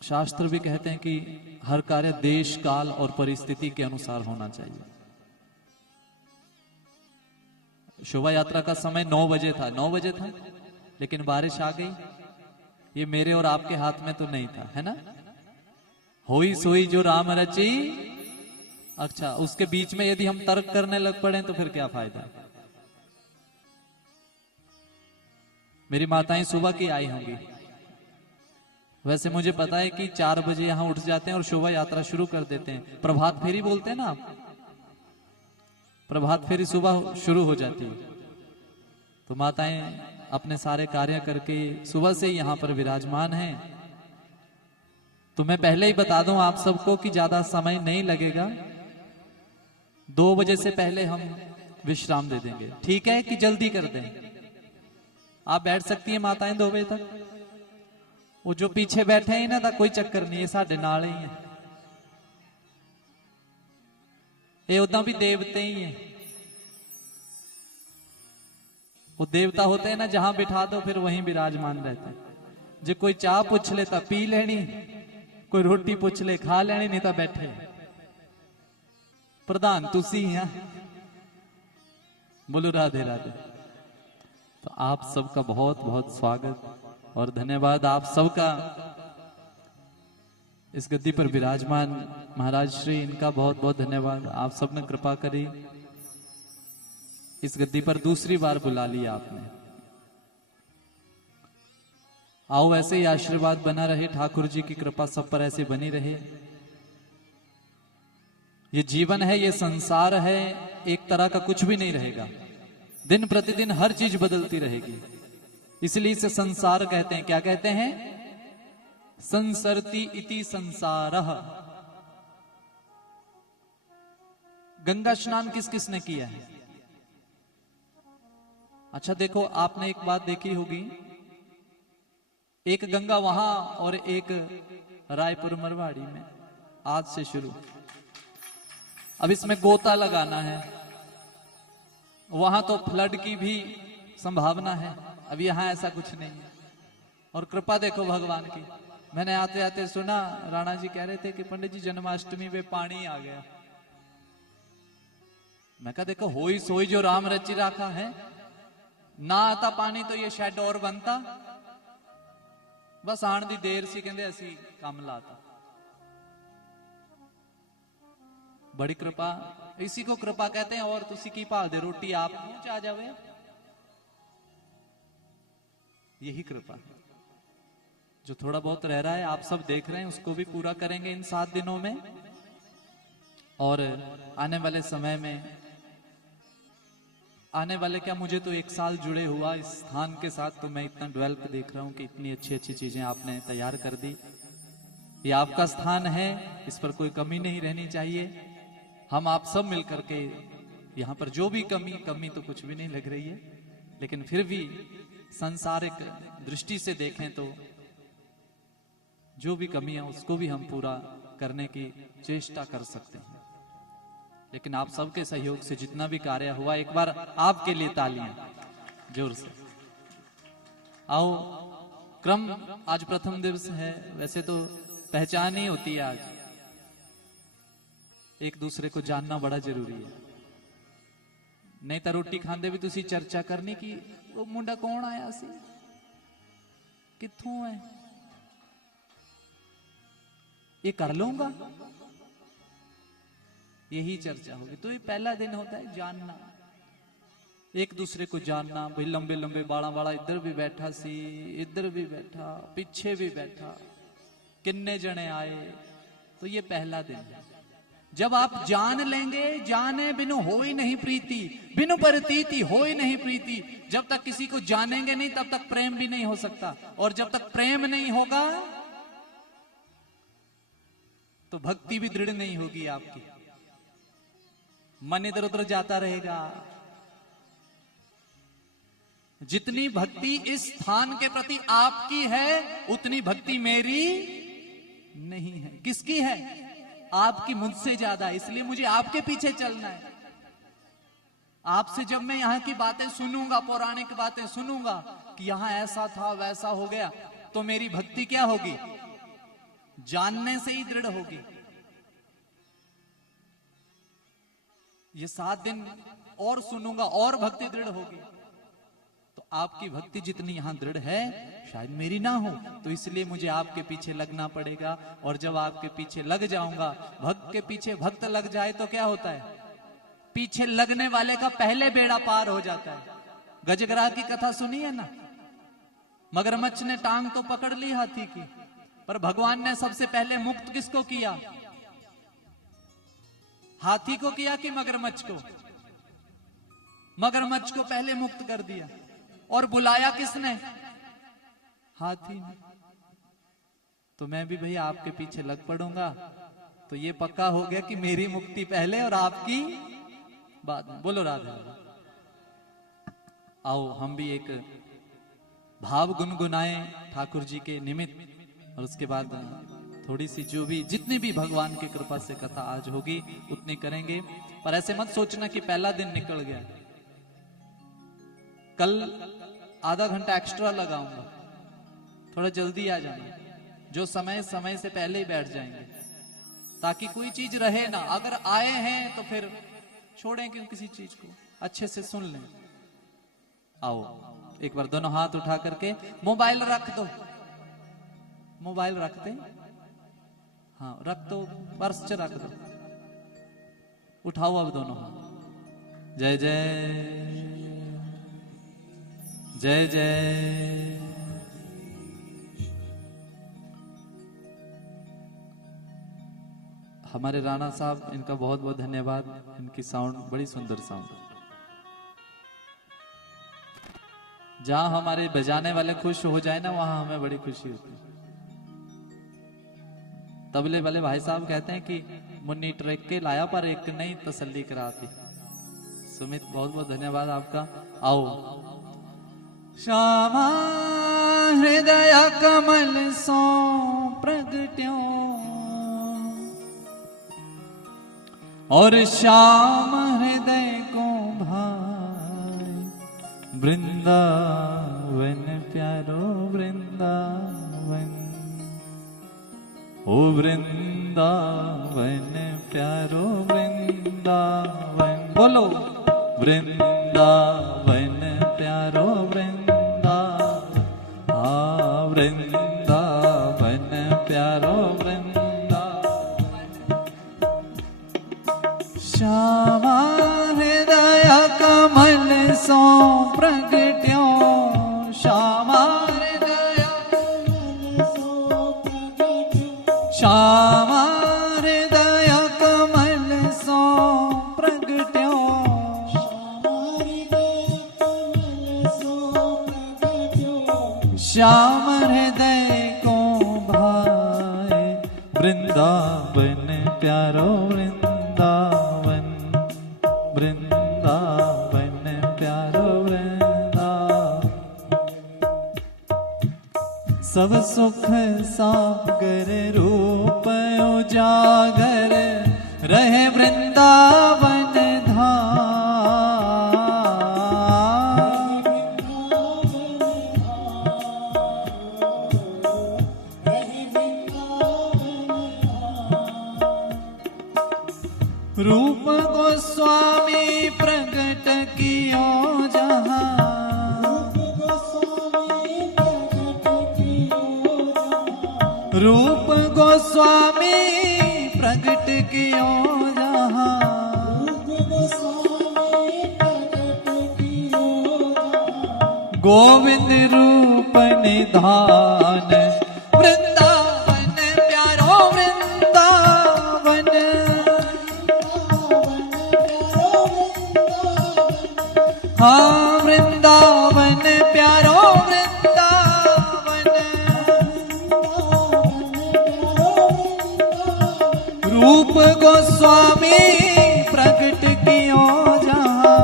शास्त्र भी कहते हैं कि हर कार्य देश काल और परिस्थिति के अनुसार होना चाहिए। शोभा यात्रा का समय 9 बजे था, 9 बजे था, लेकिन बारिश आ गई। ये मेरे और आपके हाथ में तो नहीं था, है ना। होई सोई जो राम रची। अच्छा, उसके बीच में यदि हम तर्क करने लग पड़े तो फिर क्या फायदा। मेरी माताएं सुबह की आई होंगी। वैसे मुझे पता है कि 4 बजे यहां उठ जाते हैं और शोभा यात्रा शुरू कर देते हैं। प्रभात फेरी बोलते हैं ना आप, प्रभात फेरी सुबह शुरू हो जाती है। तो माताएं अपने सारे कार्य करके सुबह से यहां पर विराजमान हैं। तो मैं पहले ही बता दूं आप सबको कि ज्यादा समय नहीं लगेगा। 2 बजे से पहले हम विश्राम दे देंगे, ठीक है कि जल्दी कर दें। आप बैठ सकती हैं माताएं 2 बजे तक। वो जो पीछे बैठे हैं ना, था कोई चक्कर नहीं है, साढ़े नाल ही है। ये उदा भी देवते ही हैं। वो देवता होते हैं ना, जहां बिठा दो फिर वहीं विराजमान रहते हैं। जो कोई चाह पूछ ले तो पी लेनी, कोई रोटी पूछ ले खा लेनी, नहीं तो बैठे। प्रधान तुसी हैं। बोलो राधे राधे। तो आप सबका बहुत बहुत स्वागत और धन्यवाद। आप सबका इस गद्दी पर विराजमान महाराज श्री, इनका बहुत बहुत धन्यवाद। आप सबने कृपा करी, इस गद्दी पर दूसरी बार बुला लिया आपने। आओ ऐसे ही आशीर्वाद बना रहे, ठाकुर जी की कृपा सब पर ऐसे बनी रहे। ये जीवन है, ये संसार है, एक तरह का कुछ भी नहीं रहेगा। दिन प्रतिदिन हर चीज बदलती रहेगी। इसलिए इसे संसार कहते हैं। क्या कहते हैं? संसरती इति संसारः। गंगा स्नान किस किस ने किया है? अच्छा देखो, आपने एक बात देखी होगी, एक गंगा वहां और एक रायपुर मरवाड़ी में, आज से शुरू। अब इसमें गोता लगाना है। वहां तो फ्लड की भी संभावना है, अब यहां ऐसा कुछ नहीं है। और कृपा देखो भगवान की। मैंने आते आते सुना, राणा जी कह रहे थे कि पंडित जी जन्माष्टमी में पानी आ गया। मैं कहा देखो, होई सोई जो राम रची रखा है, ना आता पानी तो ये शेड और बनता। बस आने दी देर सी, कहते असी काम लाता। बड़ी कृपा, इसी को कृपा कहते हैं। और तुसी की भाल दे रोटी आप मुंह च आ जावे, यही कृपा है। जो थोड़ा बहुत रह रहा है आप सब देख रहे हैं, उसको भी पूरा करेंगे इन 7 दिनों में। और आने वाले समय में, आने वाले क्या, मुझे तो 1 साल जुड़े हुआ इस स्थान के साथ, तो मैं इतना डेवलप देख रहा हूं कि इतनी अच्छी अच्छी चीजें आपने तैयार कर दी। ये आपका स्थान है, इस पर कोई कमी नहीं रहनी चाहिए। हम आप सब मिलकर के यहाँ पर जो भी कमी तो कुछ भी नहीं लग रही है, लेकिन फिर भी सांसारिक दृष्टि से देखें तो जो भी कमी है उसको भी हम पूरा करने की चेष्टा कर सकते हैं। लेकिन आप सबके सहयोग से जितना भी कार्य हुआ, एक बार आपके लिए तालियां जोर से। आओ, क्रम आज प्रथम दिवस है, वैसे तो पहचान ही होती है। आज एक दूसरे को जानना बड़ा जरूरी है। नहीं तो रोटी खांदे भी तुसी चर्चा करनी कि वो मुंडा कौन आया सी, कित्थों है, ये कर लूंगा, यही चर्चा होगी। तो ये पहला दिन होता है जानना, एक दूसरे को जानना। भाई लंबे लंबे बाड़ा वाला इधर भी बैठा सी, इधर भी बैठा, पीछे भी बैठा, किन्ने जने आए। तो ये पहला दिन है। जब आप जान लेंगे, जाने बिनु होई नहीं प्रीति, बिनु परतीति होई नहीं प्रीति। जब तक किसी को जानेंगे नहीं, तब तक प्रेम भी नहीं हो सकता। और जब तक प्रेम नहीं होगा तो भक्ति भी दृढ़ नहीं होगी आपकी। मन इधर उधर जाता रहेगा। जितनी भक्ति इस स्थान के प्रति आपकी है, उतनी भक्ति मेरी नहीं है। किसकी है? आपकी, मुझसे ज्यादा। इसलिए मुझे आपके पीछे चलना है। आपसे जब मैं यहाँ की बातें सुनूंगा, पौराणिक बातें सुनूंगा कि यहाँ ऐसा था वैसा हो गया, तो मेरी भक्ति क्या होगी? जानने से ही दृढ़ होगी। ये 7 दिन और सुनूंगा और भक्ति दृढ़ होगी। तो आपकी भक्ति जितनी यहां दृढ़ है शायद मेरी ना हो, तो इसलिए मुझे आपके पीछे लगना पड़ेगा। और जब आपके पीछे लग जाऊंगा, भक्त के पीछे भक्त लग जाए तो क्या होता है, पीछे लगने वाले का पहले बेड़ा पार हो जाता है। गजगरा की कथा सुनी है ना, मगरमच्छ ने टांग तो पकड़ ली हाथी की, पर भगवान ने सबसे पहले मुक्त किसको किया, हाथी को किया कि मगरमच्छ को? मगरमच्छ को पहले मुक्त कर दिया। और बुलाया किसने, हाथी ने। तो मैं भी भैया आपके पीछे लग पड़ूंगा, तो ये पक्का हो गया कि मेरी मुक्ति पहले और आपकी बाद में। बोलो राधे। आओ हम भी एक भाव गुनगुनाएं ठाकुर जी के निमित्त, और उसके बाद थोड़ी सी जो भी जितनी भी भगवान की कृपा से कथा आज होगी उतनी करेंगे। पर ऐसे मत सोचना कि पहला दिन निकल गया, कल आधा घंटा एक्स्ट्रा लगाऊंगा, थोड़ा जल्दी आ जाना, जो समय से पहले ही बैठ जाएंगे ताकि कोई चीज रहे ना। अगर आए हैं तो फिर छोड़ें क्यों किसी चीज को, अच्छे से सुन लें। आओ एक बार दोनों हाथ उठा करके, मोबाइल रख दो, मोबाइल रखते, हाँ रख दो, पर्स च रख दो, उठाओ अब दोनों हाथ। जय जय जय जय। हमारे राणा साहब, इनका बहुत बहुत धन्यवाद, इनकी साउंड बड़ी सुंदर साउंड। जहां हमारे बजाने वाले खुश हो जाए ना, वहां हमें बड़ी खुशी होती है। तबले वाले भाई साहब कहते हैं कि मुन्नी ट्रैक के लाया पर एक नहीं तसल्ली कराती। सुमित बहुत बहुत धन्यवाद आपका। आओ श्यामा हृदय कमल सो प्रगट्यो, और श्याम हृदय को भाई वृंदावन प्यारो वृंदावन, ओ वृंदावन प्यारो वृंदावन। बोलो वृंदावन प्यारो वृंदावन, वृंदावन प्यारो वृंदावन। श्यामा हृदय कमल सो प्रगट्यो, श्यामा हृदय कमल सो प्रगट्यो, श्यामा हृदय कमल सो प्रगट्यो, श्याम हृदय को भाए वृंदावन प्यारो वृंदावन, वृंदावन प्यारो वृंदावन। सब सुख सागर रूप उजागर रहे वृंदावन रूप गोस्वामी प्रकट कियो जहां, रूप गोस्वामी प्रकट कियो जहां, गोविंद रूप निधान वृंदावन प्यारो वृंदावन, हाँ वृंदावन प्यारो वृंदावन, रूप गोस्वामी प्रकट कियो जहां,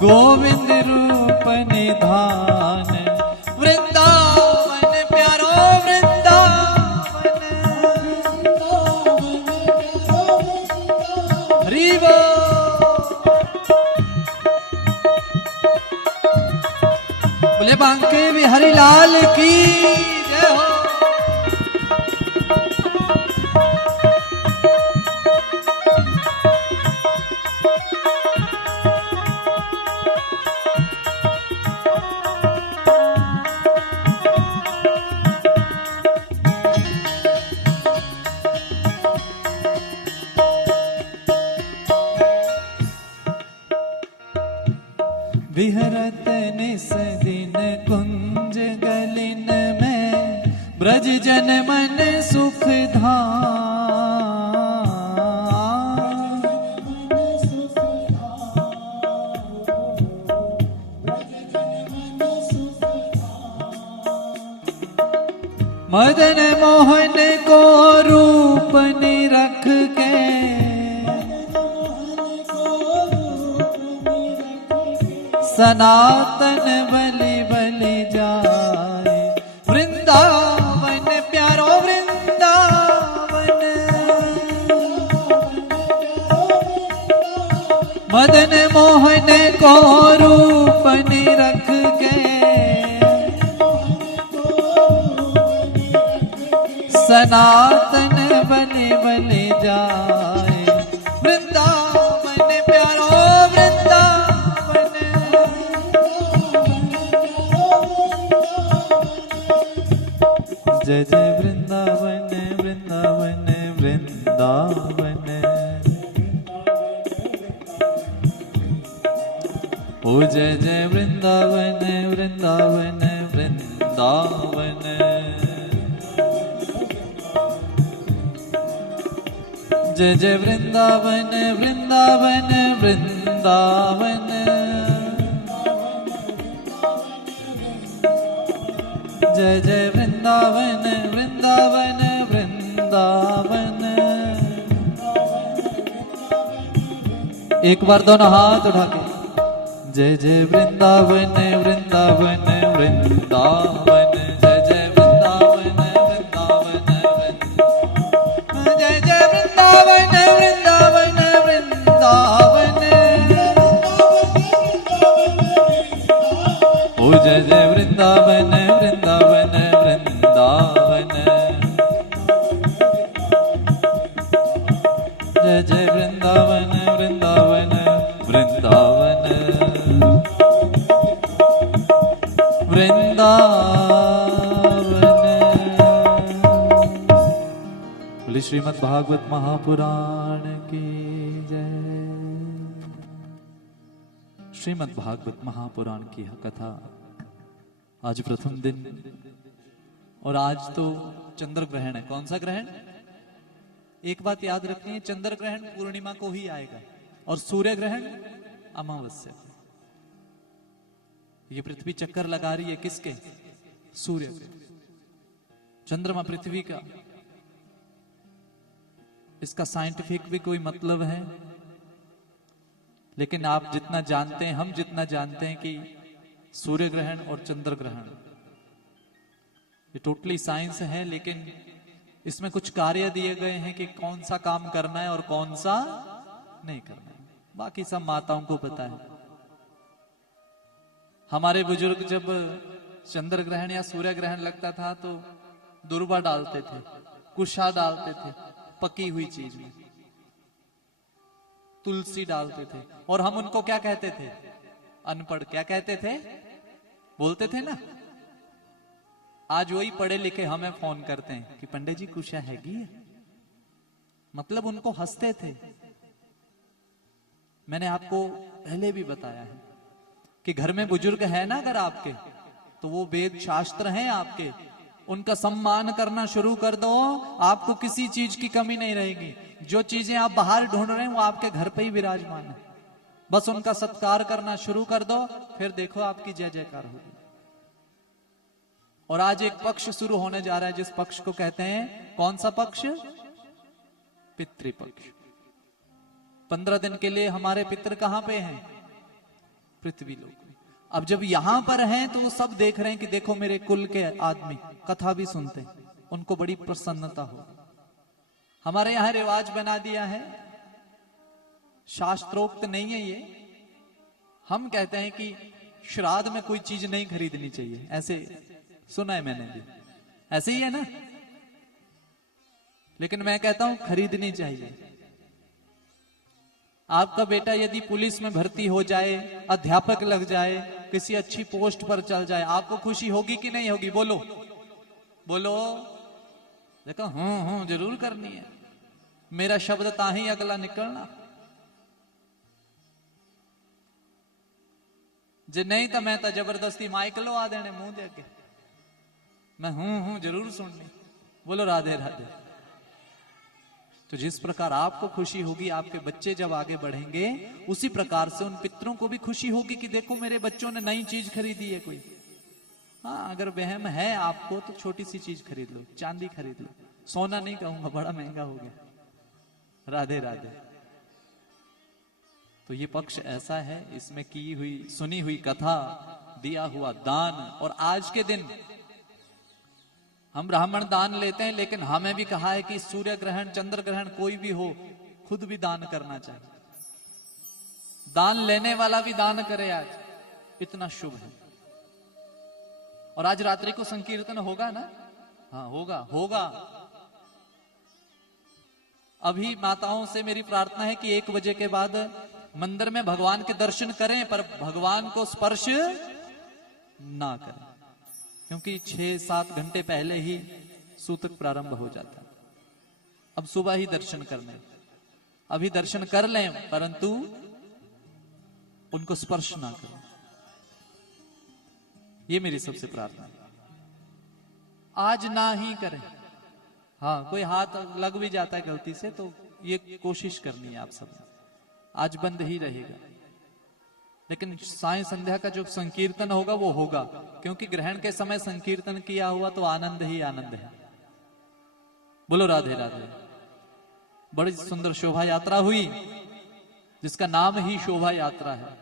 गोविंद रूप निधान वृंदावन प्यारो वृंदावन। हरि बोले बांके श्यामे बिहारी लाल की जय हो। विहरत निस दिन कुंज गलिन में ब्रज जन मन सुख धाम। मदन मोहन को रूप निरख के सनातन बलि बलि जाए वृंदावन प्यारो वृंदावन। मदन मोहन को रूप निरख के सनातन बलि बलि जाए वृंदावन प्यारो वृंदावन। जय जय वृंदावन वृंदावन वृंदावन। ओ जय जय वृंदावन वृंदावन वृंदावन। जय जय वृंदावन वृंदावन वृंदावन। जय जय वृंदावन वृंदावन वृंदावन। एक बार दोनों हाथ उठा के जय जय वृंदावन वृंदावन वृंदावन। जय जय वृंदावन वृंदावन वृंदावन। जय जय वृंदावन वृंदावन वृंदावन। ओ जय जय वृंदावन वृंदावन वृंदावन। जय जय वृंदावन वृंदावन वृंदावन वृंदावन। बोले श्रीमद् भागवत महापुराण की जय। श्रीमद् भागवत महापुराण की यह कथा आज प्रथम दिन और आज तो चंद्र ग्रहण है। कौन सा ग्रहण? एक बात याद रखनी है, चंद्र ग्रहण पूर्णिमा को ही आएगा और सूर्य ग्रहण अमावस्या। ये पृथ्वी चक्कर लगा रही है किसके? सूर्य के। चंद्रमा पृथ्वी का। इसका साइंटिफिक भी कोई मतलब है, लेकिन आप जितना जानते हैं, हम जितना जानते हैं कि सूर्य ग्रहण और चंद्र ग्रहण ये टोटली साइंस है, लेकिन इसमें कुछ कार्य दिए गए हैं कि कौन सा काम करना है और कौन सा नहीं करना है। बाकी सब माताओं को पता है। हमारे बुजुर्ग जब चंद्र ग्रहण या सूर्य ग्रहण लगता था तो दुर्वा डालते थे, कुशा डालते थे, पकी हुई चीज में तुलसी डालते थे। और हम उनको क्या कहते थे? अनपढ़। क्या कहते थे? बोलते थे ना। आज वही पढ़े लिखे हमें फोन करते हैं कि पंडित जी कुशा हैगी है। मतलब उनको हंसते थे। मैंने आपको पहले भी बताया है कि घर में बुजुर्ग है ना अगर आपके, तो वो वेद शास्त्र हैं आपके, उनका सम्मान करना शुरू कर दो, आपको किसी चीज की कमी नहीं रहेगी। जो चीजें आप बाहर ढूंढ रहे हैं वो आपके घर पे ही विराजमान है। बस उनका सत्कार करना शुरू कर दो, फिर देखो आपकी जय जयकार होगी। और आज एक पक्ष शुरू होने जा रहा है जिस पक्ष को कहते हैं, कौन सा पक्ष? पितृपक्ष। 15 दिन के लिए हमारे पितृ कहां पे हैं? पृथ्वी लोक में। अब जब यहां पर हैं तो वो सब देख रहे हैं कि देखो मेरे कुल के आदमी कथा भी सुनते हैं, उनको बड़ी प्रसन्नता हो। हमारे यहां रिवाज बना दिया है, शास्त्रोक्त नहीं है ये। हम कहते हैं कि श्राद्ध में कोई चीज नहीं खरीदनी चाहिए, ऐसे सुना है मैंने भी, ऐसे ही है ना। लेकिन मैं कहता हूं खरीदनी चाहिए। आपका बेटा यदि पुलिस में भर्ती हो जाए, अध्यापक लग जाए, किसी अच्छी पोस्ट पर चल जाए, आपको खुशी होगी कि नहीं होगी? बोलो बोलो। देखो हूं जरूर करनी है। मेरा शब्द ताही अगला निकलना, जे नहीं तो मैं तो जबरदस्ती माइक लवा देने मुंह दे के। मैं हूं जरूर सुननी। बोलो राधे राधे। तो जिस प्रकार आपको खुशी होगी, आपके बच्चे जब आगे बढ़ेंगे, उसी प्रकार से उन पितरों को भी खुशी होगी कि देखो मेरे बच्चों ने नई चीज खरीदी है कोई। हाँ, अगर वहम है आपको तो छोटी सी चीज खरीद लो, चांदी खरीद लो। सोना नहीं कहूंगा, बड़ा महंगा हो गया। राधे राधे। तो ये पक्ष ऐसा है, इसमें की हुई सुनी हुई कथा, दिया हुआ दान। और आज के दिन हम ब्राह्मण दान लेते हैं, लेकिन हमें भी कहा है कि सूर्य ग्रहण, चंद्र ग्रहण कोई भी हो, खुद भी दान करना चाहिए। दान लेने वाला भी दान करे, आज इतना शुभ है। और आज रात्रि को संकीर्तन होगा ना? हाँ होगा। अभी माताओं से मेरी प्रार्थना है कि 1 बजे के बाद मंदिर में भगवान के दर्शन करें, पर भगवान को स्पर्श ना करें, क्योंकि 6-7 घंटे पहले ही सूतक प्रारंभ हो जाता है। अब सुबह ही दर्शन करने, अभी दर्शन कर लें, परंतु उनको स्पर्श ना करें। ये मेरी सबसे प्रार्थना है। आज ना ही करें। हाँ, कोई हाथ लग भी जाता है गलती से, तो ये कोशिश करनी है आप सब। आज बंद ही रहेगा, लेकिन साय संध्या का जो संकीर्तन होगा वो होगा, क्योंकि ग्रहण के समय संकीर्तन किया हुआ तो आनंद ही आनंद है। बोलो राधे राधे। बड़ी सुंदर शोभा यात्रा हुई, जिसका नाम ही शोभा यात्रा है।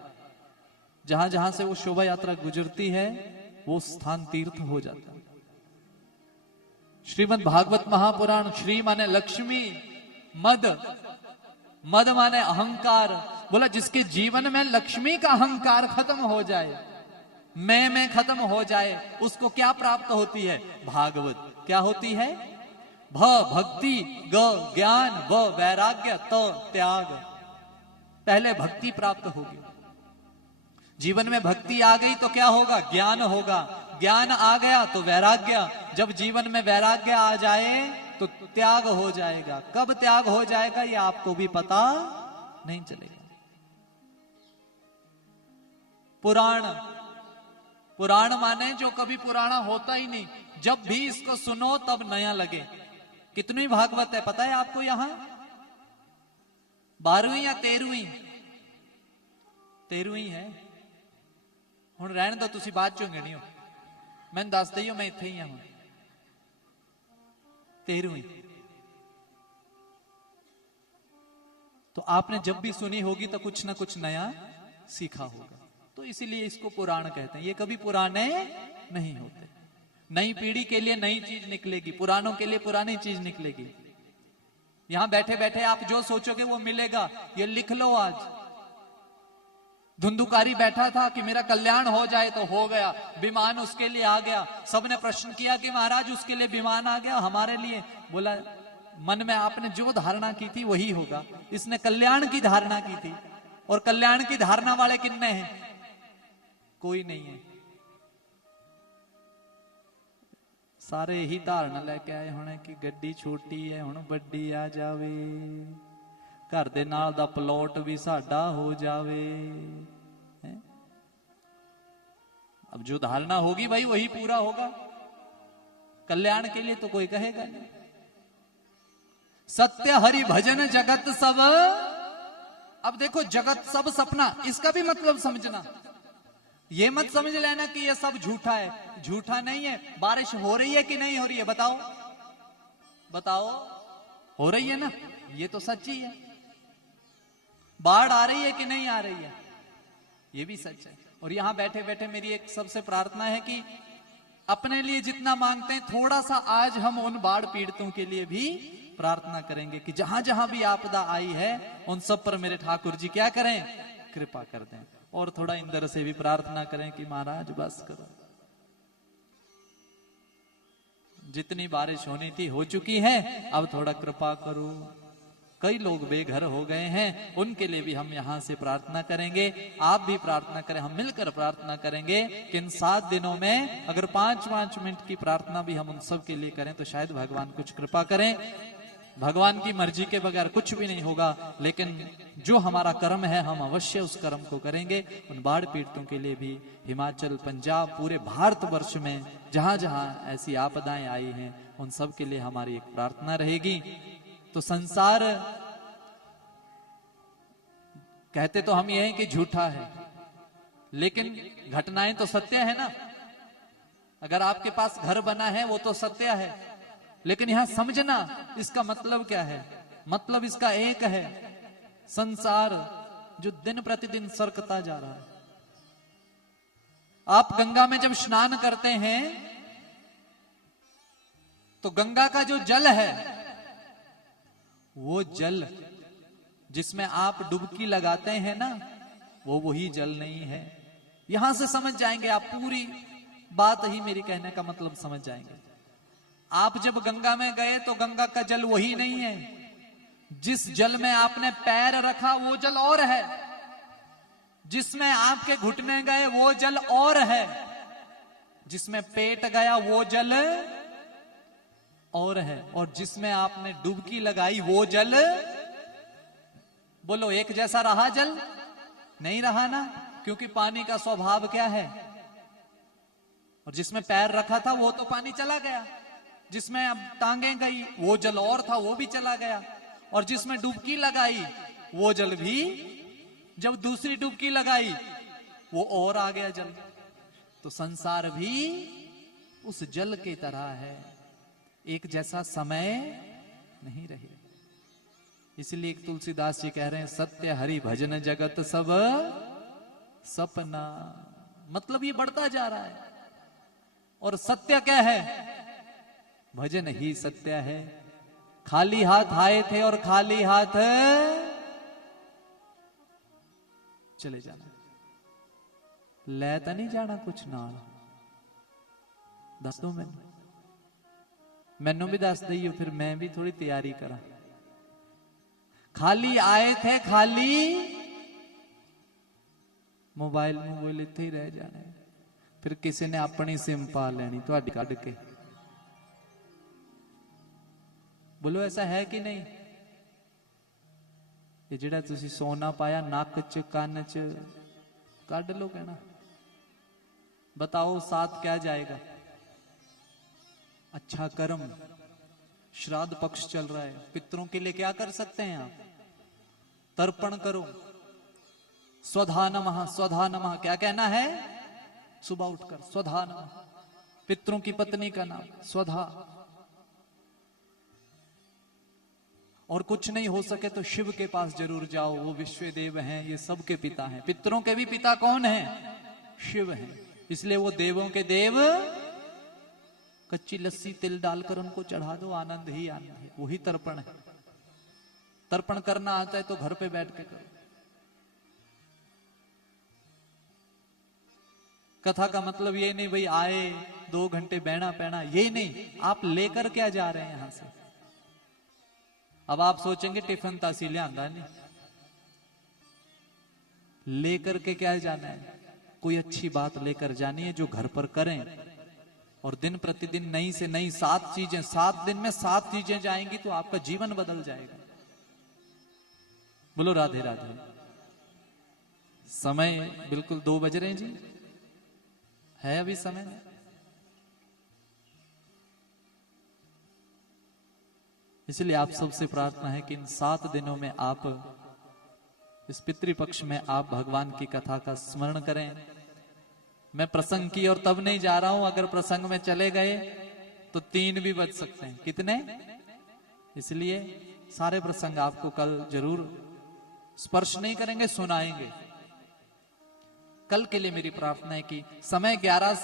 जहां जहां से वो शोभा यात्रा गुजरती है, वो स्थान तीर्थ हो जाता है। श्रीमद् भागवत महापुराण, श्री माने लक्ष्मी, मद माने अहंकार। बोला जिसके जीवन में लक्ष्मी का अहंकार खत्म हो जाए, मैं खत्म हो जाए, उसको क्या प्राप्त होती है? भागवत। क्या होती है? भक्ति, ज्ञान, वैराग्य, त्याग। पहले भक्ति प्राप्त होगी। जीवन में भक्ति आ गई तो क्या होगा? ज्ञान होगा। ज्ञान आ गया तो वैराग्य। जब जीवन में वैराग्य आ जाए तो त्याग हो जाएगा। कब त्याग हो जाएगा ये आपको भी पता नहीं चलेगा। पुराण माने जो कभी पुराना होता ही नहीं, जब भी इसको सुनो तब नया लगे। कितनी भागवत है पता है आपको? यहां 12वीं या 13वीं है। हुण रहने दो, तुसी बाद चों गिणियो, मैं दस दईओ, मैं इत्थे ही हूं। 13वीं। तो आपने जब भी सुनी होगी तो कुछ ना कुछ नया सीखा होगा, तो इसीलिए इसको पुराण कहते हैं। ये कभी पुराने नहीं होते। नई पीढ़ी के लिए नई चीज निकलेगी, पुरानों के लिए पुरानी चीज निकलेगी। यहां बैठे बैठे आप जो सोचोगे वो मिलेगा। ये लिख लो आज। धुंधुकारी बैठा था कि मेरा कल्याण हो जाए, तो हो गया। विमान उसके लिए आ गया। सबने प्रश्न किया कि महाराज उसके लिए विमान आ गया, हमारे लिए? बोला मन में आपने जो धारणा की थी वही होगा। इसने कल्याण की धारणा की थी, और कल्याण की धारणा वाले कितने हैं? कोई नहीं है। सारे ही धारणा लेके आए होने कि गड्डी छोटी है, हुण बड्डी आ जावे, घर दे नाल दा प्लॉट भी साडा हो जावे। अब जो धारणा होगी भाई वही पूरा होगा। कल्याण के लिए तो कोई कहेगा नहीं। सत्य हरि भजन जगत सब। अब देखो, जगत सब सपना, इसका भी मतलब समझना। ये मत समझ लेना कि ये सब झूठा है। झूठा नहीं है। बारिश हो रही है कि नहीं हो रही है? बताओ बताओ। हो रही है ना, ये तो सच्ची है। बाढ़ आ रही है कि नहीं आ रही है? ये भी सच है। और यहां बैठे बैठे मेरी एक सबसे प्रार्थना है कि अपने लिए जितना मांगते हैं, थोड़ा सा आज हम उन बाढ़ पीड़ितों के लिए भी प्रार्थना करेंगे कि जहां जहां भी आपदा आई है, उन सब पर मेरे ठाकुर जी क्या करें? कृपा कर दें। और थोड़ा इंद्र से भी प्रार्थना करें कि महाराज बस करो, जितनी बारिश होनी थी हो चुकी है, अब थोड़ा कृपा करो। कई लोग बेघर हो गए हैं, उनके लिए भी हम यहाँ से प्रार्थना करेंगे। आप भी प्रार्थना करें, हम मिलकर प्रार्थना करेंगे कि इन 7 दिनों में अगर 5-5 मिनट की प्रार्थना भी हम उन सब के लिए करें तो शायद भगवान कुछ कृपा करें। भगवान की मर्जी के बगैर कुछ भी नहीं होगा, लेकिन जो हमारा कर्म है हम अवश्य उस कर्म को करेंगे। उन बाढ़ पीड़ितों के लिए भी हिमाचल, पंजाब, पूरे भारतवर्ष में जहां जहां ऐसी आपदाएं आई हैं उन सब के लिए हमारी एक प्रार्थना रहेगी। तो संसार कहते तो हम ये हैं कि झूठा है, लेकिन घटनाएं तो सत्य है ना। अगर आपके पास घर बना है वो तो सत्य है, लेकिन यहां समझना इसका मतलब क्या है। मतलब इसका एक है, संसार जो दिन प्रतिदिन सरकता जा रहा है। आप गंगा में जब स्नान करते हैं तो गंगा का जो जल है, वो जल जिसमें आप डुबकी लगाते हैं ना, वो वही जल नहीं है। यहां से समझ जाएंगे आप, पूरी बात ही मेरी कहने का मतलब समझ जाएंगे। आप जब गंगा में गए तो गंगा का जल वही नहीं है। जिस जल में आपने पैर रखा वो जल और है, जिसमें आपके घुटने गए वो जल और है, जिसमें पेट गया वो जल और है, और जिसमें आपने डुबकी लगाई वो जल, बोलो एक जैसा रहा जल? नहीं रहा ना, क्योंकि पानी का स्वभाव क्या है। और जिसमें पैर रखा था वो तो पानी चला गया, जिसमें अब टांगे गई वो जल और था, वो भी चला गया, और जिसमें डुबकी लगाई वो जल भी, जब दूसरी डुबकी लगाई वो और आ गया जल। तो संसार भी उस जल की तरह है, एक जैसा समय नहीं रहे। इसलिए एक तुलसीदास जी कह रहे हैं, सत्य हरि भजन जगत सब सपना। मतलब ये बढ़ता जा रहा है, और सत्य क्या है? भजन ही सत्य है। खाली हाथ आए थे और खाली हाथ चले जाना, लेता नहीं जाना कुछ ना। दस दो मैनू भी दस दईयो, फिर मैं भी थोड़ी तैयारी करा। खाली आए थे, खाली मोबाइल इत्थे ही रह जाने, फिर किसी ने अपनी सिम पा लेनी तुहाडी कढ के। बोलो ऐसा है कि नहीं? ये जिहड़ा तुसी सोना पाया नक च कान च, कढ लो कहना। बताओ साथ क्या जाएगा? अच्छा कर्म, श्राद्ध पक्ष चल रहा है, पितरों के लिए क्या कर सकते हैं आप? तर्पण करो, स्वधा नमः, स्वधा नमः। क्या कहना है? सुबह उठकर स्वधा नमः, पितरों की पत्नी का नाम स्वधा। और कुछ नहीं हो सके तो शिव के पास जरूर जाओ, वो विश्व देव हैं, ये सब के पिता हैं। पितरों के भी पिता कौन हैं? शिव हैं। इसलिए वो देवों के देव। कच्ची लस्सी तिल डालकर उनको चढ़ा दो, आनंद ही आनंद है, वही तर्पण है। तर्पण करना आता है तो घर पे बैठ के करो। कथा का मतलब ये नहीं भाई आए 2 घंटे बहना पहना, ये नहीं। आप लेकर क्या जा रहे हैं यहां से? अब आप सोचेंगे टिफिन तासी लियांदा नहीं, लेकर के क्या जाना है? कोई अच्छी बात लेकर जानी है जो घर पर करें। और दिन प्रतिदिन नई से नई 7 चीजें, 7 दिन में 7 चीजें जाएंगी तो आपका जीवन बदल जाएगा। बोलो राधे राधे। समय बिल्कुल 2 बज रहे हैं जी, है अभी समय। इसलिए आप सबसे प्रार्थना है कि इन 7 दिनों में आप इस पितृपक्ष में आप भगवान की कथा का स्मरण करें। मैं प्रसंग की और तब नहीं जा रहा हूं, अगर प्रसंग में चले गए तो 3 भी बज सकते हैं। कितने? इसलिए सारे प्रसंग आपको कल जरूर स्पर्श नहीं करेंगे, सुनाएंगे। कल के लिए मेरी प्रार्थना है कि समय 11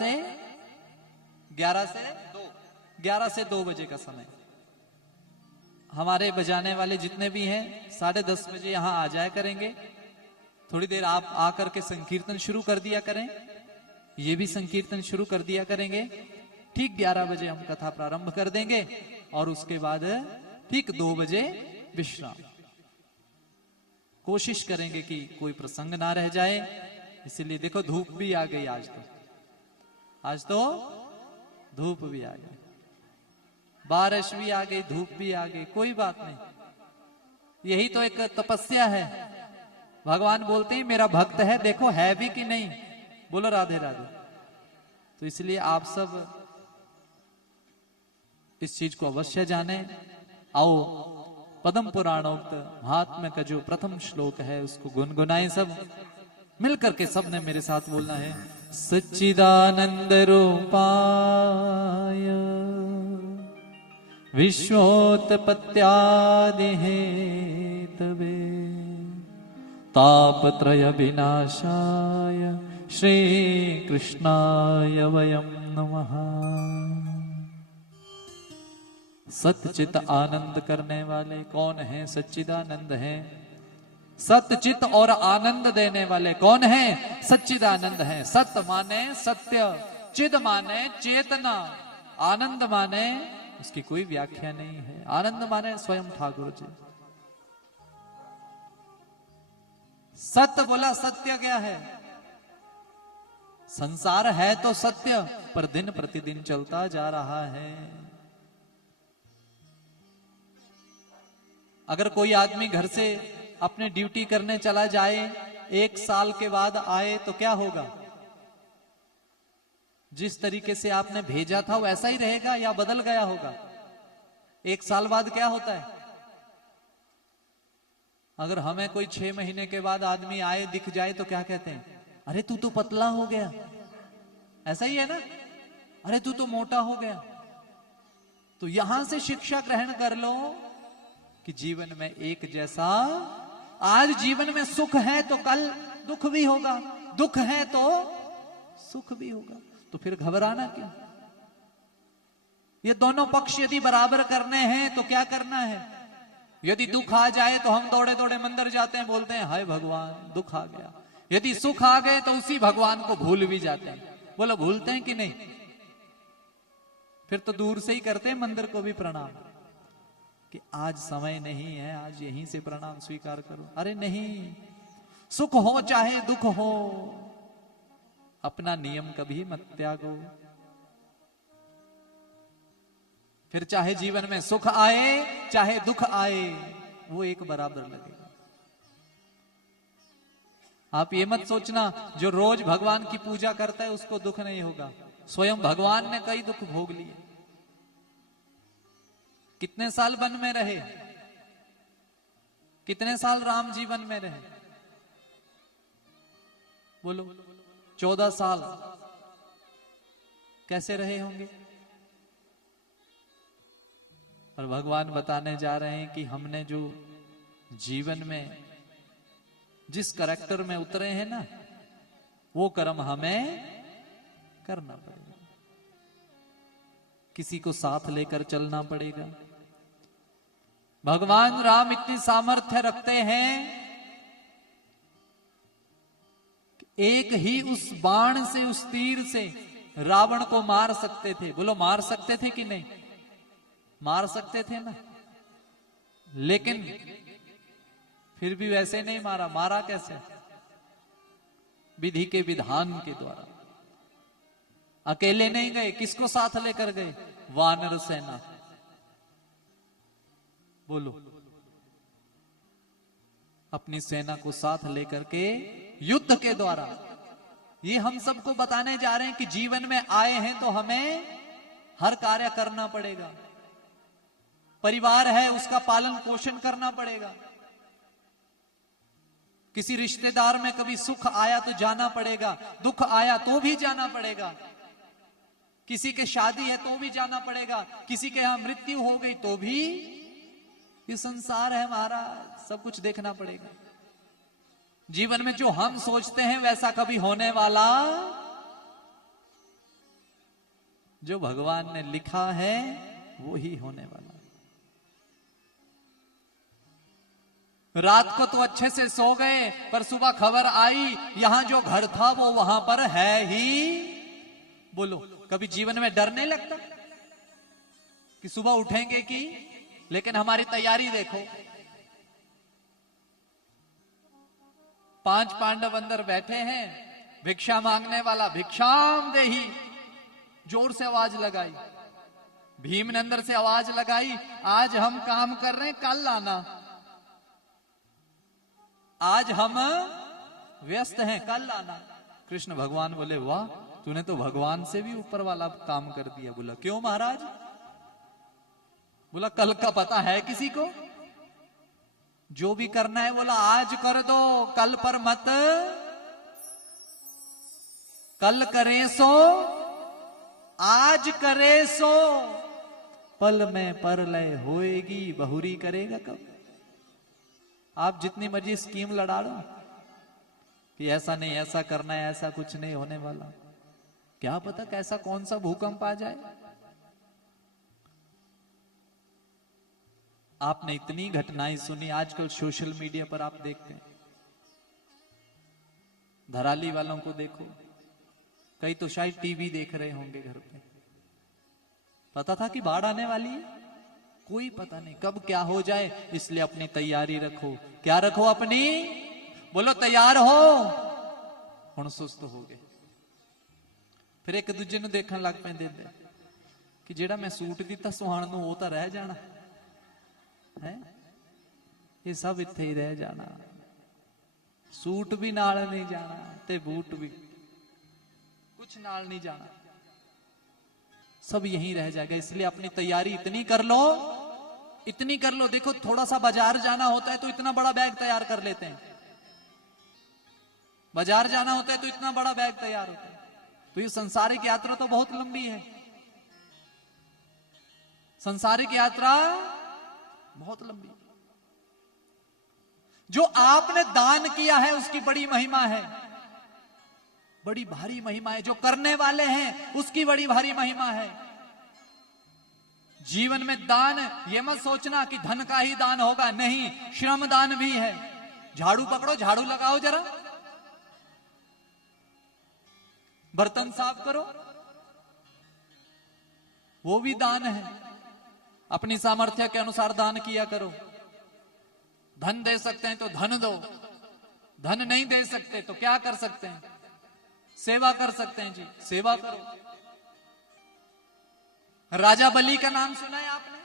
से 2 बजे का समय। हमारे बजाने वाले जितने भी हैं 10:30 बजे यहां आ जाया करेंगे। थोड़ी देर आप आकर के संकीर्तन शुरू कर दिया करें, ये भी संकीर्तन शुरू कर दिया करेंगे। ठीक 11 बजे हम कथा प्रारंभ कर देंगे और उसके बाद ठीक 2 बजे विश्राम। कोशिश करेंगे कि कोई प्रसंग ना रह जाए, इसीलिए देखो धूप भी आ गई आज तो धूप भी आ गई, बारिश भी आ गई, धूप भी आ गई, कोई बात नहीं। यही तो एक तपस्या है। भगवान बोलते हैं मेरा भक्त है, देखो है भी कि नहीं। बोलो राधे राधे। तो इसलिए आप सब इस चीज को अवश्य जाने। आओ पद्म पुराणोक्त महात्म्य का जो प्रथम श्लोक है उसको गुनगुनाएं सब मिलकर के। सबने मेरे साथ बोलना है, सच्चिदानंद रूपाय विश्वोत्पत्त्यादि हेतवे तापत्रय विनाशाय श्री कृष्णाय वयं नमः। सतचित आनंद करने वाले कौन हैं? सच्चिदानंद हैं। सतचित और आनंद देने वाले कौन हैं? सच्चिदानंद हैं। सत माने सत्य, चिद माने चेतना, आनंद माने उसकी कोई व्याख्या नहीं है। आनंद माने स्वयं ठाकुर जी। सत्य बोला, सत्य क्या है? संसार है तो सत्य, पर दिन प्रतिदिन चलता जा रहा है। अगर कोई आदमी घर से अपने ड्यूटी करने चला जाए, 1 साल के बाद आए तो क्या होगा? जिस तरीके से आपने भेजा था वैसा ही रहेगा या बदल गया होगा? 1 साल बाद क्या होता है? अगर हमें कोई 6 महीने के बाद आदमी आए दिख जाए तो क्या कहते हैं? अरे तू तो पतला हो गया। ऐसा ही है ना? अरे तू तो मोटा हो गया। तो यहां से शिक्षा ग्रहण कर लो कि जीवन में एक जैसा, आज जीवन में सुख है तो कल दुख भी होगा, दुख है तो सुख भी होगा। तो फिर घबराना क्यों? ये दोनों पक्ष यदि बराबर करने हैं तो क्या करना है? यदि दुख आ जाए तो हम दौड़े दौड़े मंदिर जाते हैं, बोलते हैं हाय भगवान दुख आ गया। यदि सुख आ गए तो उसी भगवान को भूल भी जाते हैं। बोलो भूलते हैं कि नहीं? फिर तो दूर से ही करते हैं मंदिर को भी प्रणाम कि आज समय नहीं है, आज यहीं से प्रणाम स्वीकार करो। अरे नहीं, सुख हो चाहे दुख हो, अपना नियम कभी मत त्यागो। फिर चाहे जीवन में सुख आए चाहे दुख आए, वो एक बराबर लगेगा। आप ये मत सोचना जो रोज भगवान की पूजा करता है उसको दुख नहीं होगा। स्वयं भगवान ने कई दुख भोग लिए। कितने साल वन में रहे? कितने साल राम जी वन में रहे? बोलो 14 साल। कैसे रहे होंगे? और भगवान बताने जा रहे हैं कि हमने जो जीवन में जिस करैक्टर में उतरे हैं ना, वो कर्म हमें करना पड़ेगा। किसी को साथ लेकर चलना पड़ेगा। भगवान राम इतनी सामर्थ्य रखते हैं कि एक ही उस बाण से, उस तीर से रावण को मार सकते थे। बोलो मार सकते थे कि नहीं? मार सकते थे ना। लेकिन फिर भी वैसे नहीं मारा। मारा कैसे? विधि के विधान के द्वारा। अकेले नहीं गए, किसको साथ लेकर गए? वानर सेना। बोलो, अपनी सेना को साथ लेकर के युद्ध के द्वारा। ये हम सबको बताने जा रहे हैं कि जीवन में आए हैं तो हमें हर कार्य करना पड़ेगा। परिवार है उसका पालन पोषण करना पड़ेगा। किसी रिश्तेदार में कभी सुख आया तो जाना पड़ेगा, दुख आया तो भी जाना पड़ेगा। किसी के शादी है तो भी जाना पड़ेगा, किसी के यहां मृत्यु हो गई तो भी। ये संसार है हमारा, सब कुछ देखना पड़ेगा। जीवन में जो हम सोचते हैं वैसा कभी होने वाला, जो भगवान ने लिखा है वो ही होने वाला। रात को तो अच्छे से सो गए, पर सुबह खबर आई यहां जो घर था वो वहां पर है ही। बोलो, कभी जीवन में डर नहीं लगता कि सुबह उठेंगे कि? लेकिन हमारी तैयारी देखो, 5 पांडव अंदर बैठे हैं, भिक्षा मांगने वाला भिक्षाम देही जोर से आवाज लगाई, भीम ने अंदर से आवाज लगाई, आज हम काम कर रहे हैं, कल आना, आज हम व्यस्त हैं, कल आना। कृष्ण भगवान बोले, वाह, तूने तो भगवान से भी ऊपर वाला काम कर दिया। बोला, क्यों महाराज? बोला, कल का पता है किसी को? जो भी करना है बोला आज कर दो, कल पर मत, कल करे सो आज करे सो, पल में परलय होएगी, बहुरी करेगा कब? आप जितनी मर्जी स्कीम लड़ा लो कि ऐसा नहीं, ऐसा करना है, ऐसा कुछ नहीं होने वाला, क्या पता कैसा कौन सा भूकंप आ जाए। आपने इतनी घटनाएं सुनी, आजकल सोशल मीडिया पर आप देखते हैं, धराली वालों को देखो, कई तो शायद टीवी देख रहे होंगे घर पे। पता था कि बाढ़ आने वाली है? कोई पता नहीं कब क्या हो जाए, इसलिए अपनी तैयारी रखो। क्या रखो अपनी? बोलो तैयार हो। हुण सुस्त हो गए, फिर एक दूजे ਨੂੰ देखਣ ਲੱਗ ਪੈਂਦੇ कि ਜਿਹੜਾ मैं सूट ਦਿੱਤਾ ਸੁਹਾਣ ਨੂੰ ਉਹ ਤਾਂ ਰਹਿ ਜਾਣਾ है, ये सब इत्थे ही रह जाना, सूट भी नाल नहीं जाना ते बूट भी कुछ नाल नहीं जाना, सब यहीं रह जाएगा। इसलिए अपनी तैयारी इतनी कर लो, इतनी कर लो। देखो, थोड़ा सा बाजार जाना होता है तो इतना बड़ा बैग तैयार कर लेते हैं, बाजार जाना होता है तो इतना बड़ा बैग तैयार होता है। तो ये संसारिक यात्रा तो बहुत लंबी है, संसारिक यात्रा बहुत लंबी। जो आपने दान किया है उसकी बड़ी महिमा है, बड़ी भारी महिमा है। जो करने वाले हैं उसकी बड़ी भारी महिमा है। जीवन में दान, ये मत सोचना कि धन का ही दान होगा, नहीं, श्रम दान भी है। झाड़ू पकड़ो, झाड़ू लगाओ जरा, बर्तन साफ करो, वो भी दान है। अपनी सामर्थ्य के अनुसार दान किया करो। धन दे सकते हैं तो धन दो, धन नहीं दे सकते तो क्या कर सकते हैं? सेवा कर सकते हैं जी, सेवा करो। राजा बलि का नाम सुना है आपने?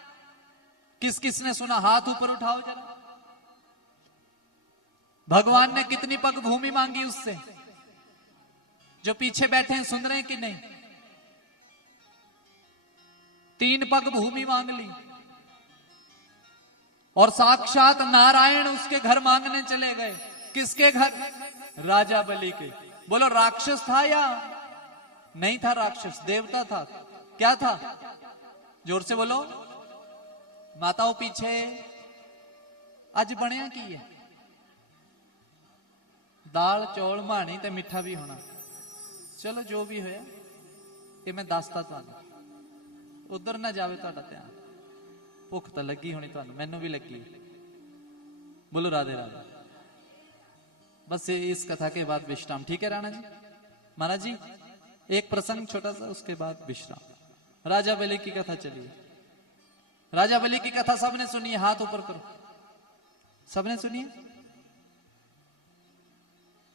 किस किसने सुना? हाथ ऊपर उठाओ जरा। भगवान ने कितनी पग भूमि मांगी उससे? जो पीछे बैठे हैं सुन रहे हैं कि नहीं? 3 पग भूमि मांग ली, और साक्षात नारायण उसके घर मांगने चले गए। किसके घर? राजा बलि के। बोलो, राक्षस था या नहीं था? राक्षस, देवता था, क्या था? जोर से बोलो। माताओं पीछे अज बनया की है? दाल चौल माणी ते मिठा भी होना। चलो जो भी होया ये मैं दसता तुहानू, उधर ना जावे तुहाडा ध्यान। भुख तो लगी होनी तुहानू, मैनू भी लगी। बोलो राधे राधे। बस इस कथा के बाद विश्राम, ठीक है राणा जी? महाराज जी एक प्रसंग छोटा सा, उसके बाद विश्राम। राजा बलि की कथा चलिए। राजा बलि की कथा सबने सुनी है? हाथ ऊपर करो। सबने सुनी है?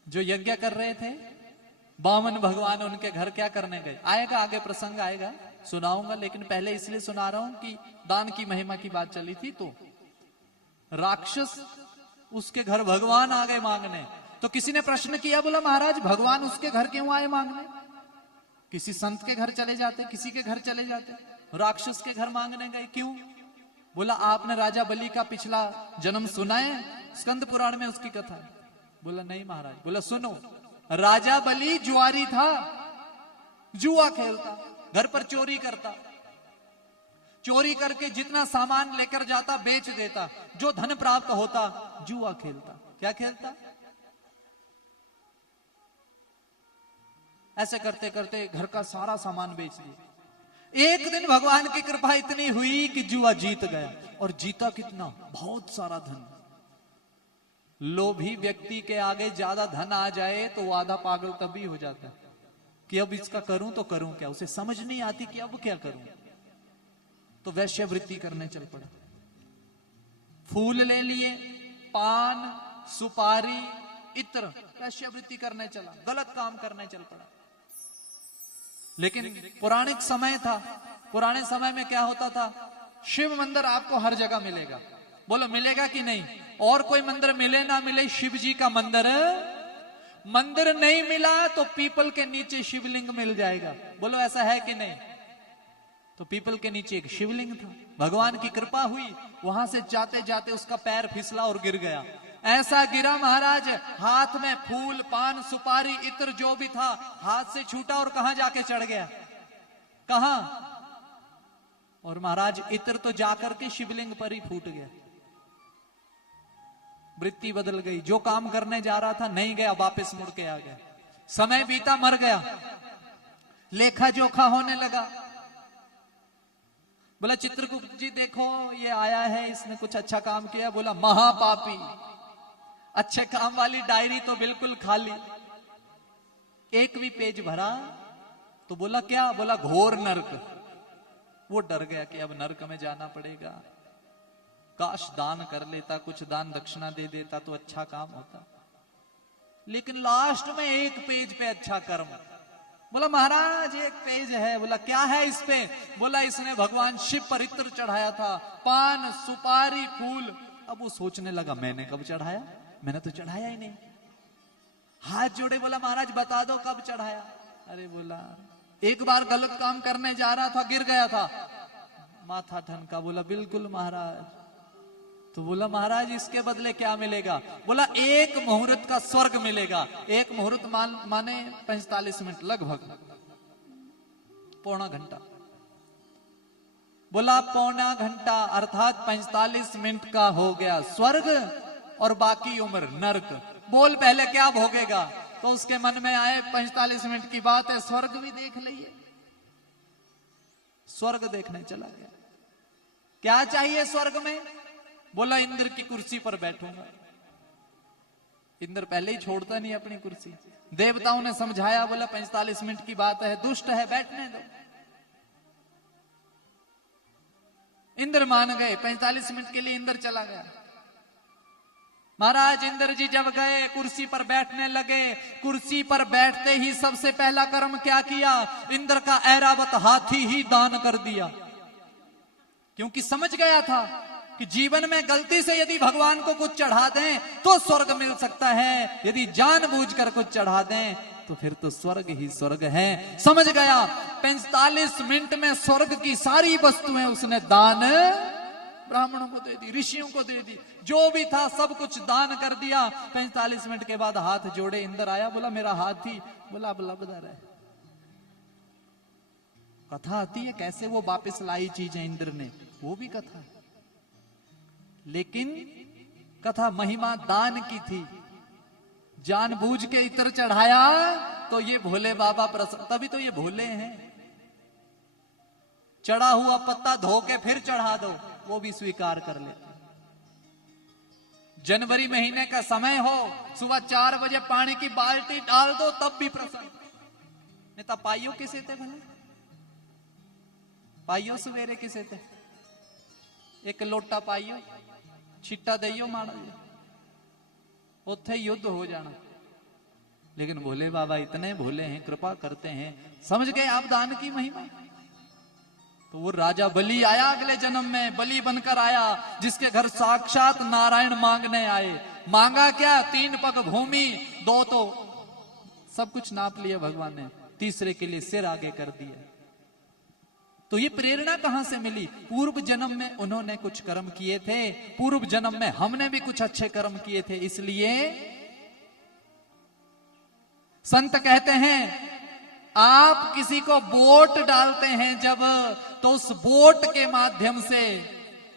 जो यज्ञ कर रहे थे बामन भगवान, उनके घर क्या करने गए? आएगा आगे प्रसंग आएगा, सुनाऊंगा, लेकिन पहले इसलिए सुना रहा हूं कि दान की महिमा की बात चली थी। तो राक्षस उसके घर भगवान आ गए मांगने। तो किसी ने प्रश्न किया, बोला महाराज भगवान उसके घर क्यों आए मांगने? किसी संत के घर चले जाते, किसी के घर चले जाते, राक्षस के घर मांगने गए क्यों? बोला आपने राजा बलि का पिछला जन्म सुना है? स्कंद पुराण में उसकी कथा है। बोला नहीं महाराज। बोला सुनो, राजा बलि जुआरी था, जुआ खेलता, घर पर चोरी करता, चोरी करके जितना सामान लेकर जाता बेच देता, जो धन प्राप्त होता जुआ खेलता। क्या खेलता? ऐसे करते करते घर का सारा सामान बेच दिया। एक दिन भगवान की कृपा इतनी हुई कि जुआ जीत गया। और जीता कितना? बहुत सारा धन। लोभी व्यक्ति के आगे ज्यादा धन आ जाए तो वो आधा पागल तभी हो जाता है कि अब इसका करूं तो करूं क्या, उसे समझ नहीं आती कि अब क्या करूं, तो वैश्यवृत्ति करने चल पड़ा। फूल ले लिए, पान, सुपारी, इत्र, वैश्यवृत्ति करने चला, गलत काम करने चल पड़ा। लेकिन पौराणिक समय था, पुराने समय में क्या होता था, शिव मंदिर आपको हर जगह मिलेगा। बोलो मिलेगा कि नहीं? और कोई मंदिर मिले ना मिले, शिव जी का मंदिर नहीं मिला तो पीपल के नीचे शिवलिंग मिल जाएगा। बोलो ऐसा है कि नहीं? तो पीपल के नीचे एक शिवलिंग था, भगवान की कृपा हुई, वहां से जाते जाते उसका पैर फिसला और गिर गया। ऐसा गिरा महाराज, हाथ में फूल, पान, सुपारी, इत्र जो भी था हाथ से छूटा और कहां जाके चढ़ गया, कहां? और महाराज इत्र तो जाकर के शिवलिंग पर ही फूट गया। वृत्ति बदल गई, जो काम करने जा रहा था नहीं गया, वापस मुड़ के आ गया। समय बीता, मर गया, लेखा जोखा होने लगा। बोला चित्रगुप्त जी देखो ये आया है, इसने कुछ अच्छा काम किया। बोला महापापी, अच्छे काम वाली डायरी तो बिल्कुल खाली, एक भी पेज भरा। तो बोला क्या? बोला घोर नरक। वो डर गया कि अब नरक में जाना पड़ेगा, काश दान कर लेता, कुछ दान दक्षिणा दे देता तो अच्छा काम होता। लेकिन लास्ट में एक पेज पे अच्छा कर्म। बोला महाराज एक पेज है। बोला क्या है इस पे? बोला इसने भगवान शिव पर इत्र चढ़ाया था, पान, सुपारी, फूल। अब वो सोचने लगा मैंने कब चढ़ाया, मैंने तो चढ़ाया ही नहीं। हाथ जोड़े, बोला महाराज बता दो कब चढ़ाया। अरे बोला एक बार गलत काम करने जा रहा था, गिर गया था, माथा ठनका। बोला बिल्कुल महाराज। तो बोला महाराज इसके बदले क्या मिलेगा? बोला एक मुहूर्त का स्वर्ग मिलेगा। एक मुहूर्त माने 45 मिनट, लगभग पौना घंटा। बोला पौना घंटा अर्थात 45 मिनट का हो गया स्वर्ग और बाकी उम्र नरक। बोल पहले क्या भोगेगा? तो उसके मन में आए 45 मिनट की बात है, स्वर्ग भी देख लिए। स्वर्ग देखने चला गया। क्या चाहिए स्वर्ग में? बोला इंद्र की कुर्सी पर बैठूंगा। इंद्र पहले ही छोड़ता नहीं अपनी कुर्सी। देवताओं ने समझाया, बोला 45 मिनट की बात है, दुष्ट है, बैठने दो। इंद्र मान गए, 45 मिनट के लिए इंद्र चला गया। महाराज इंद्र जी जब गए, कुर्सी पर बैठने लगे, कुर्सी पर बैठते ही सबसे पहला कर्म क्या किया? इंद्र का ऐरावत हाथी ही दान कर दिया। क्योंकि समझ गया था कि जीवन में गलती से यदि भगवान को कुछ चढ़ा दें तो स्वर्ग मिल सकता है, यदि जानबूझकर कुछ चढ़ा दें तो फिर तो स्वर्ग ही स्वर्ग है। समझ गया, 45 मिनट में स्वर्ग की सारी वस्तुएं उसने दान ब्राह्मणों को दे दी, ऋषियों को दे दी, जो भी था सब कुछ दान कर दिया। 45 मिनट के बाद हाथ जोड़े, इंद्र आया, बोला मेरा हाथी। बोला अब लबदर है। कथा आती है कैसे वो वापस लाई चीजें इंद्र ने, वो भी कथा है। लेकिन कथा महिमा दान की थी। जानबूझ के इत्र चढ़ाया तो ये भोले बाबा प्रसन्न, तभी तो ये भोले हैं। चढ़ा हुआ पत्ता धो के फिर चढ़ा दो, वो भी स्वीकार कर लेते। जनवरी महीने का समय हो, सुबह 4 बजे पानी की बाल्टी डाल दो तब भी प्रसन्न। नेता पाइयो किसे थे भले? पाइयो सवेरे किसे थे? एक लोटा पाइयो, छिट्टा दइयो मानो, उथे युद्ध हो जाना। लेकिन भोले बाबा इतने भोले हैं, कृपा करते हैं, समझ गए आप दान की महिमा। तो वो राजा बलि आया अगले जन्म में, बलि बनकर आया, जिसके घर साक्षात नारायण मांगने आए। मांगा क्या? 3 पग भूमि, 2 तो सब कुछ नाप लिया भगवान ने, तीसरे के लिए सिर आगे कर दिया। तो ये प्रेरणा कहां से मिली? पूर्व जन्म में उन्होंने कुछ कर्म किए थे, पूर्व जन्म में हमने भी कुछ अच्छे कर्म किए थे। इसलिए संत कहते हैं आप किसी को वोट डालते हैं जब, तो उस वोट के माध्यम से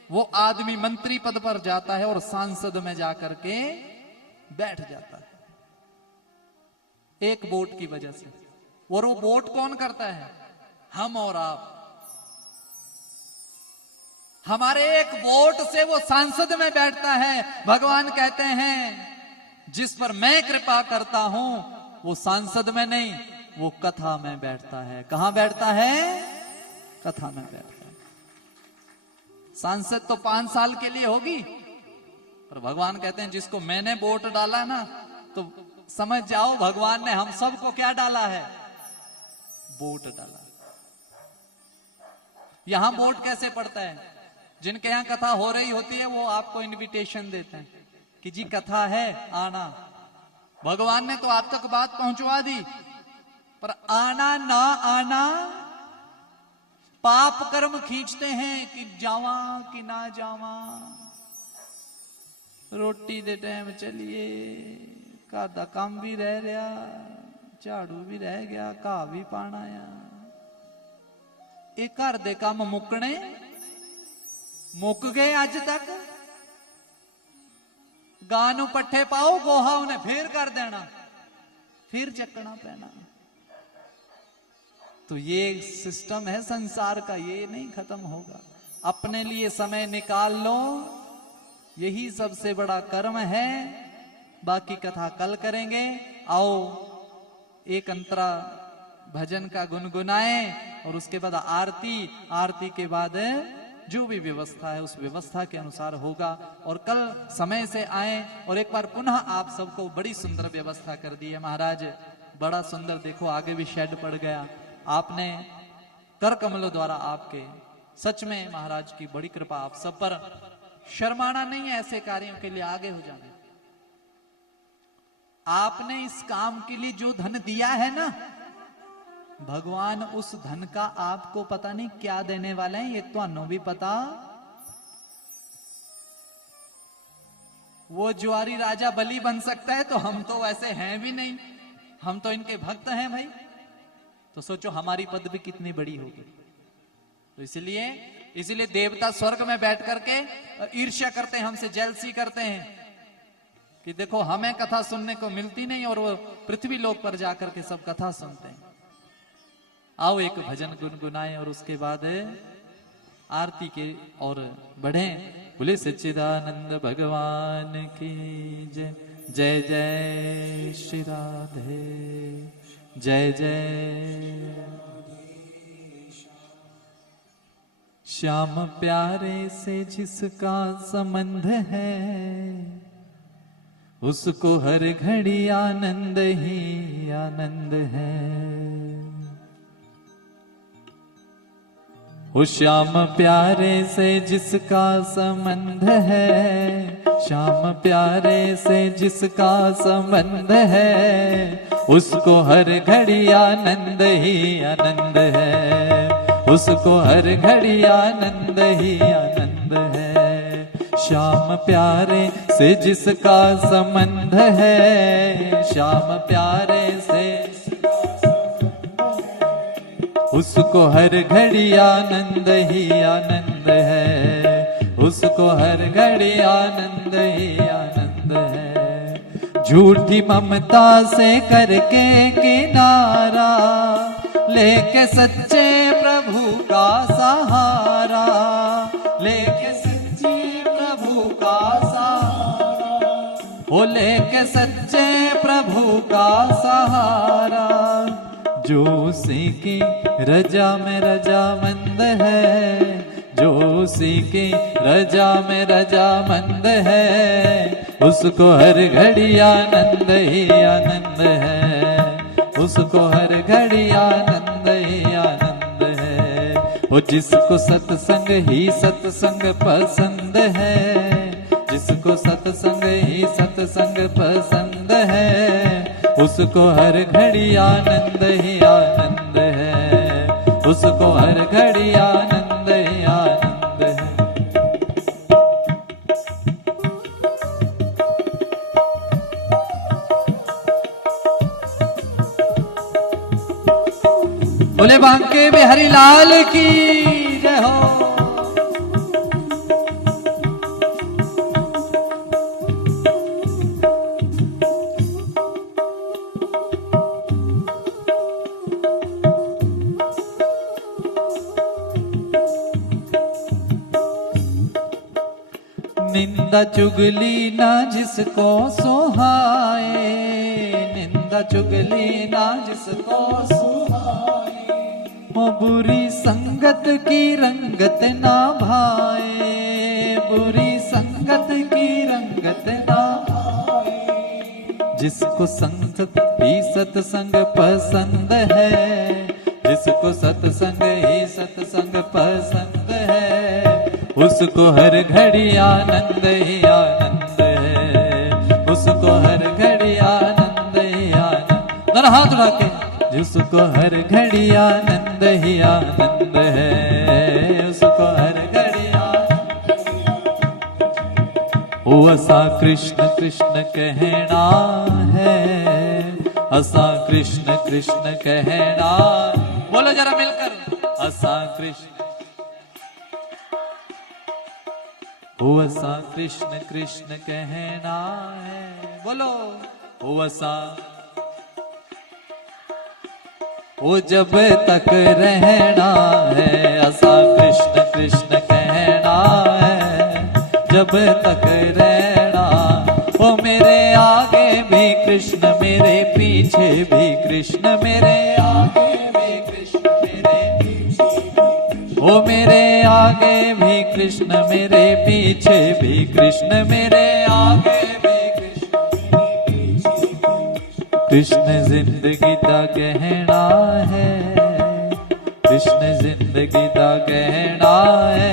वो आदमी मंत्री पद पर जाता है और सांसद में जाकर के बैठ जाता है, एक वोट की वजह से। और वो वोट कौन करता है? हम और आप। हमारे एक वोट से वो सांसद में बैठता है। भगवान कहते हैं जिस पर मैं कृपा करता हूं वो सांसद में नहीं, वो कथा में बैठता है। कहां बैठता है? कथा में बैठता है। सांसद तो 5 साल के लिए होगी, पर भगवान कहते हैं जिसको मैंने वोट डाला ना, तो समझ जाओ भगवान ने हम सबको क्या डाला है? वोट डाला। यहां वोट कैसे पड़ता है? जिनके यहां कथा हो रही होती है वो आपको इनविटेशन देते हैं कि जी कथा है, आना। भगवान ने तो आप तक बात पहुंचवा दी, पर आना ना आना पाप कर्म खींचते हैं कि जावा कि ना जावा। रोटी दे टाइम चलिए, घर दा काम भी रह रहा, झाड़ू भी रह गया, घा भी पाना आ। ये घर दे काम मुकने मुक गए अज तक। गां नूं पट्ठे पाओ, गोहा उन्हें फिर कर देना, फिर चकना पैना। तो ये सिस्टम है संसार का, ये नहीं खत्म होगा। अपने लिए समय निकाल लो, यही सबसे बड़ा कर्म है। बाकी कथा कल करेंगे। आओ एक अंतरा भजन का गुनगुनाए और उसके बाद आरती, आरती के बाद जो भी व्यवस्था है उस व्यवस्था के अनुसार होगा। और कल समय से आए और एक बार पुनः आप सबको बड़ी सुंदर व्यवस्था कर दी है महाराज, बड़ा सुंदर। देखो आगे भी शेड पड़ गया, आपने कर कमलों द्वारा आपके, सच में महाराज की बड़ी कृपा आप सब पर। शर्माना नहीं है ऐसे कार्यों के लिए, आगे हो जाना। आपने इस काम के लिए जो धन दिया है ना, भगवान उस धन का आपको पता नहीं क्या देने वाले हैं, ये तो भी पता। वो ज्वारी राजा बलि बन सकता है, तो हम तो वैसे हैं भी नहीं, हम तो इनके भक्त हैं भाई। तो सोचो हमारी पदवी कितनी बड़ी होगी। तो इसलिए देवता स्वर्ग में बैठ करके ईर्ष्या करते हैं, हमसे जेलसी करते हैं कि देखो हमें कथा सुनने को मिलती नहीं और वो पृथ्वी लोक पर जाकर के सब कथा सुनते हैं। आओ एक भजन गुनगुनाएं और उसके बाद आरती के और बढ़े। बोले सच्चिदानंद भगवान की जय। जय जय श्री राधे, जय जय। श्याम प्यारे से जिसका संबंध है, उसको हर घड़ी आनंद ही आनंद है। वो श्याम प्यारे से जिसका संबंध है, श्याम प्यारे से जिसका संबंध है, उसको हर घड़ी आनंद ही आनंद है, उसको हर घड़ी आनंद ही आनंद है। श्याम प्यारे से जिसका संबंध है, श्याम प्यारे से उसको हर घड़ी आनंद ही आनंद है, उसको हर घड़ी आनंद ही आनंद है। झूठी ममता से करके किनारा, लेके सच्चे प्रभु का सहारा, लेके सच्चे प्रभु का सहारा, वो लेके सच्चे प्रभु का सहारा। जो उसी की रजा में रजामंद है, जो उसी की रजा में रजामंद है, उसको हर घड़ी आनंद ही आनंद है, उसको हर घड़ी आनंद ही आनंद है। वो जिसको सत्संग ही सत्संग पसंद है, जिसको सत्संग ही सत्संग पसंद है, उसको हर घड़ी आनंद ही आनंद है, उसको हर घड़ी आनंद ही आनंद है। बोले बांके बिहारी लाल की जय हो। निंदा चुगली ना जिसको सोहाए, चुगली ना जिसको सुहाए, वो बुरी संगत की रंगत ना भाए, बुरी संगत की रंगत ना भाए। जिसको संगत ही सत्संग पसंद है, जिसको सत्संग ही सत्संग पसंद है, उसको हर घड़ी आनंद ही आनंद है, उसको हर घड़ी आनंद ही आनंद। जरा हाथ उठा के, जिसको हर घड़ी आनंद ही आनंद है, उसको हर घड़ी आनंद। वो असा कृष्ण कृष्ण कहना है, असा कृष्ण कृष्ण कहना, बोलो जरा मिलकर, असा कृष्ण, वो असा कृष्ण कृष्ण कहना है, बोलो वो असा, वो जब तक रहना है, असा कृष्ण कृष्ण कहना है, जब तक रहना। वो मेरे आगे भी कृष्ण, मेरे पीछे भी कृष्ण, मेरे आगे भी कृष्ण, मेरे पीछे, वो मेरे आगे भी कृष्ण, मेरे पीछे भी कृष्ण, मेरे आगे भी कृष्ण जिंदगी दा कहना है, कृष्ण जिंदगी दा कहना है,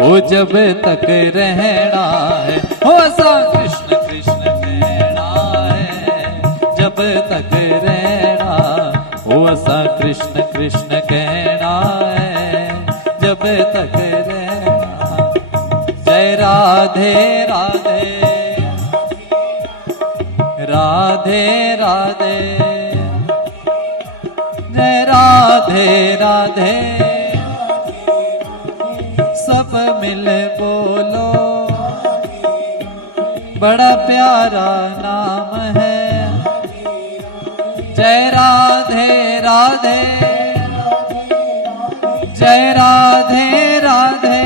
वो जब तक रहना है, वो ऐसा कृष्ण कृष्ण कहना है, जब तक रहना, वो ऐसा कृष्ण कृष्ण कहना है, जब तक रहना। जय राधे राधे, राधे राधे, जय राधे राधे, सब मिल बोलो, बड़ा प्यारा नाम है, जय राधे राधे, जय राधे राधे,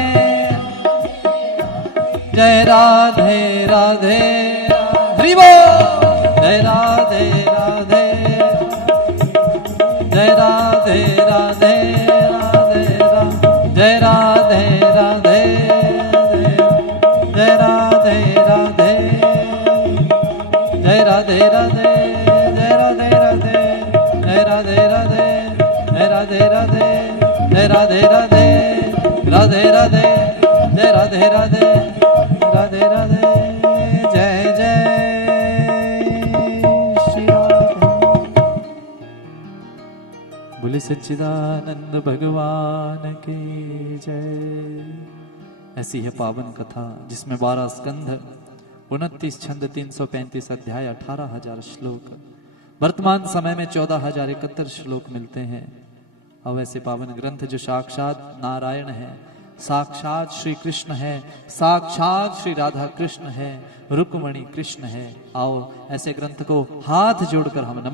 जय राधे राधे, हरि बोल। जय राधे राधे, जय राधे राधे, राधे राधे, जय राधे राधे, जय राधे राधे, जय राधे राधे, जय राधे राधे, जय राधे राधे, जय राधे राधे, जय राधे राधे, राधे राधे, जय राधे राधे, राधे राधे, जय जय बोले सच्चिदानंद भगवान की जय। ऐसी है पावन कथा जिसमें 12 स्कंध, 29 छंद, 335 अध्याय, 18,000 श्लोक, वर्तमान समय में 14,071 श्लोक मिलते हैं। अब ऐसे पावन ग्रंथ जो साक्षात नारायण है, साक्षात श्री कृष्ण है, साक्षात श्री राधा कृष्ण है, रुक्मणी कृष्ण है। आओ ऐसे ग्रंथ को हाथ जोड़कर हम नमन